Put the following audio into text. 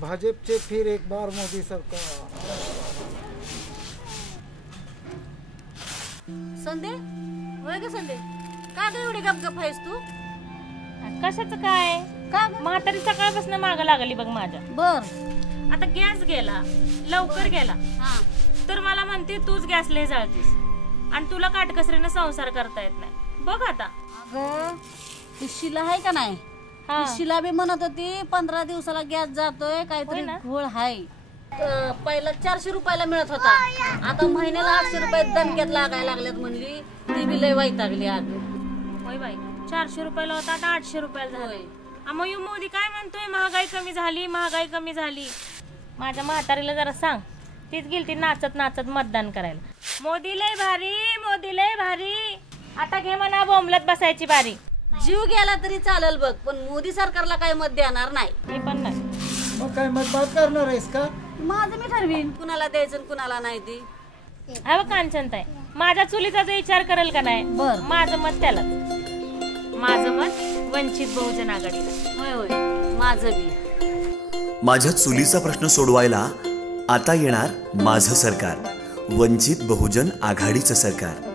भाजपचे फिर एक बार मोदी सरकार। संदे होय ग संदे, का ग एवढी गपगप आहेस तू? कशाचं काय? का म्हातारी सकाळपासून मागं लागली बघ माझ्या। बर आता गॅस गेला, लवकर गेला, तर मला म्हणते तूच गॅस लय जाळतीस आणि तुला काटकसरीने संसार करता येत नाही। बघ आता अगं ती शिला आहे का नाही, शिला बी म्हणत होती 15 दिवसाला गॅस जातोय, काहीतरी घोळ हाय। पहिला 400 रुपयाला मिळत होता, आता महिन्याला 800 रुपये दणक्यात लागायला लागल्यात म्हणली, ती बी लय वैतागली अगं। होय बाई, 400 रुपयाला होता आता 800 रुपयाला झालाय। मग मोदी काय म्हणतोय महागाई कमी झाली, महागाई कमी झाली। माझ्या म्हातारीला जरा सांग, तीच गेली ती नाचत नाचत मतदान करायला, मोदी लय भारी, मोदी लय भारी। आता घे म्हणा बोंबलत बसायची बारी। जीव गेला तरी चालेल बघ, पण मोदी सरकारला काय मत देणार नाही। मी पण नाही। मग काय मतदान करणार आहेस का? माझं मी ठरवीन कुणाला द्यायचं कुणाला नाही ती। अहो कांचनताई, माझ्या चुलीचा जो विचार करेल का नाही, बर माझं मत त्याला, माझं मत वंचित बहुजन आघाडीला। होय होय माझं बी। माझ्या चुलीचा प्रश्न सोडवायला आता येणार माझं सरकार, वंचित बहुजन आघाडीचं सरकार।